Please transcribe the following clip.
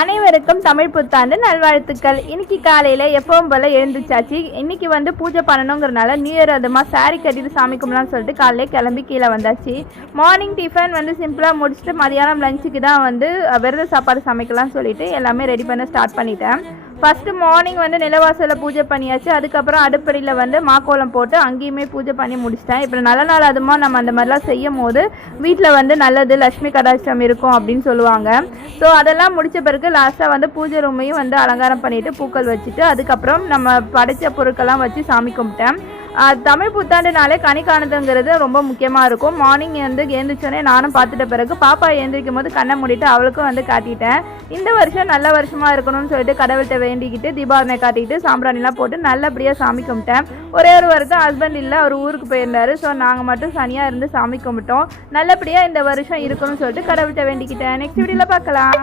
அனைவருக்கும் தமிழ் புத்தாண்டு நல்வாழ்த்துக்கள். இன்னைக்கு காலையில் எப்பவும் போல் எழுந்துச்சாச்சு. இன்னைக்கு வந்து பூஜை பண்ணணுங்கிறனால நியூ இயர் அதுமாக சாரி கட்டிட்டு சாமி கும்பலான்னு சொல்லிட்டு காலையிலே கிளம்பி கீழே வந்தாச்சு. மார்னிங் டிஃபன் வந்து சிம்பிளாக முடிச்சுட்டு மதியானம் லஞ்சுக்கு தான் வந்து விரத சாப்பாடு சமைக்கலாம்னு சொல்லிட்டு எல்லாமே ரெடி பண்ண ஸ்டார்ட் பண்ணிட்டேன். ஃபஸ்ட்டு மார்னிங் வந்து நிலவாசலில் பூஜை பண்ணியாச்சு. அதுக்கப்புறம் அடுப்படியில் வந்து மாக்கோலம் போட்டு அங்கேயுமே பூஜை பண்ணி முடிச்சிட்டேன். இப்போ நல்ல நாள் அதுமா நம்ம அந்த மாதிரிலாம் செய்யும் போது வீட்டில் வந்து நல்லது லட்சுமி கடாட்சம் இருக்கும் அப்படின்னு சொல்லுவாங்க. ஸோ அதெல்லாம் முடித்த பிறகு லாஸ்ட்டாக வந்து பூஜை ரூமையும் வந்து அலங்காரம் பண்ணிவிட்டு பூக்கள் வச்சுட்டு அதுக்கப்புறம் நம்ம படைத்த பொருட்கள்லாம் வச்சு சாமி கும்பிட்டேன். தமிழ் புத்தாண்டுனாலே கனி காணுதுங்கிறது ரொம்ப முக்கியமாக இருக்கும். மார்னிங் வந்து எழுந்திரிச்சோன்னே நானும் பார்த்துட்ட பிறகு பாப்பா எழுந்திரிக்கும் போது கண்ணை மூடிட்டு அவளுக்கும் வந்து காட்டிட்டேன். இந்த வருஷம் நல்ல வருஷமாக இருக்கணும்னு சொல்லிட்டு கடவுள்கிட்ட வேண்டிக்கிட்டு தீபாவளி காட்டிட்டு சாம்பிராணிலாம் போட்டு நல்லபடியாக சாமி கும்பிட்டேன். ஒரே ஒரு வருஷம் ஹஸ்பண்ட் இல்லை, அவர் ஊருக்கு போயிருந்தாரு. ஸோ நாங்கள் மட்டும் தனியாக இருந்து சாமி கும்பிட்டோம். நல்லபடியாக இந்த வருஷம் இருக்கணும்னு சொல்லிட்டு கடவுள்கிட்ட வேண்டிக்கிட்டேன். நெக்ஸ்ட் வீடியோவில் பார்க்கலாம்.